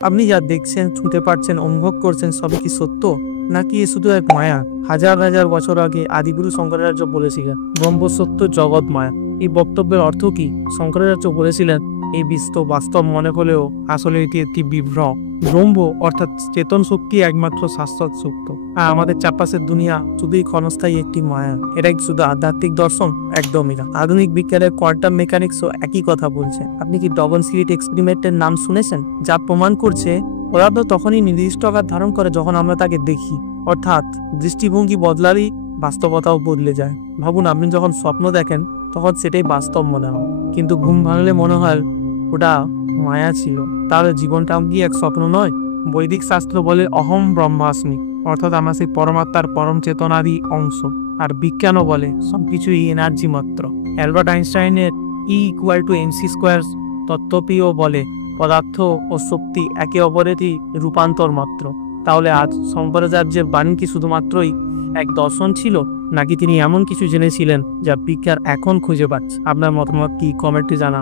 আপনি যা দেখছেন, ছুঁতে পারছেন, অনুভব করছেন সবই কি সত্য, নাকি এ শুধু এক মায়া? হাজার হাজার বছর আগে আদিগুরু শঙ্করাচার্য বলেছিলেন ব্রহ্ম সত্য, জগৎ মায়া। এই বক্তব্যের অর্থ কি? শঙ্করাচার্য বলেছিলেন এই বিশ্ব বাস্তব মনে হলেও আসলে এটি একটি বিভ্রম। ব্রহ্ম অর্থাৎ চেতন শক্তি একমাত্র শাশ্বত সত্য, আর আমাদের চারপাশের দুনিয়া শুধুই ক্ষণস্থায়ী একটি মায়া। এটা কি শুধু আধ্যাত্মিক দর্শন? একদমই না। আধুনিক বিজ্ঞানের কোয়ান্টাম মেকানিক্সও একই কথা বলছে। আপনি কি ডবল স্লিট এক্সপেরিমেন্টের নাম শুনেছেন? যা প্রমাণ করছে পদার্থ তখনই নির্দিষ্ট আকার ধারণ করে যখন আমরা তাকে দেখি, অর্থাৎ দৃষ্টিভঙ্গি বদলালেই বাস্তবতাও বদলে যায়। ভাবুন, আপনি যখন স্বপ্ন দেখেন তখন সেটাই বাস্তব মনে হয়, কিন্তু ঘুম ভাঙলে মনে হয় ওটা মায়া ছিল। তাহলে জীবনটাও কি এক স্বপ্ন নয়? বৈদিক শাস্ত্র বলে অহম ব্রহ্মাস্মি, অর্থাৎ আমরা সেই পরমাত্মার পরম চেতনারই অংশ। আর বিজ্ঞানও বলে সবকিছুই এনার্জি মাত্র। অ্যালবার্ট আইনস্টাইনের E=mc² তত্ত্বটিও বলে পদার্থ ও শক্তি একে অপরেরই রূপান্তর মাত্র। তাহলে আজ শঙ্করাচার্যের বাণী কি শুধুমাত্রই এক দর্শন ছিল, নাকি তিনি এমন কিছু জেনেছিলেন যা বিজ্ঞান এখন খুঁজে পাচ্ছে? আপনার মতামত কি? কমেন্টে জানা।